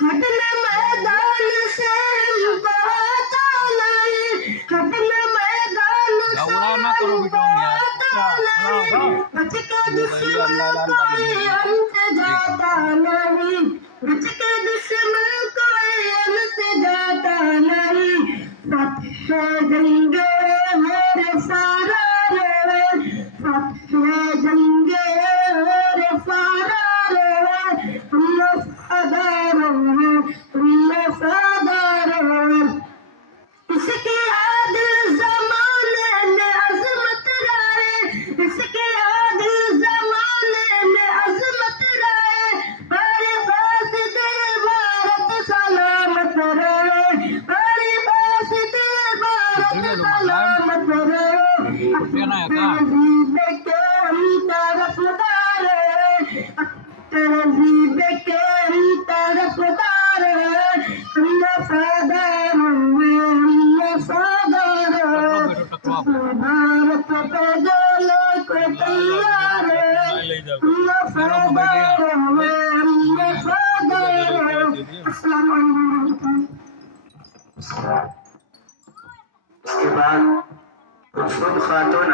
हटना मैदान से हमको आता नहीं, हटना मैदान से हमको आता नहीं, बच के दुश्मन कोई अंत जाता नहीं, बच के दुश्मन कोई अंत जाता नहीं। फतह जंगे मेरे सारा रे, फतह जंगे मेरे सारा रे, हम वफादार हैं, हम वफादार हैं। इसके आदिल ज़माने में अज़मत रहे, इसके आदिल ज़माने में अज़मत रहे, हमारे पास दिल भारत सलामत रहे, हमारे पास दिल भारत सलामत रहे। तहज़ीब के हम तरफदार हैं, तहज़ीब के हम तरफदार हैं, हम वफादार हैं, भारत पे जो लोग तैयार है, वफादार है, वफादार है। अस्सलाम वालेकुम। इसके बाद खुद खातून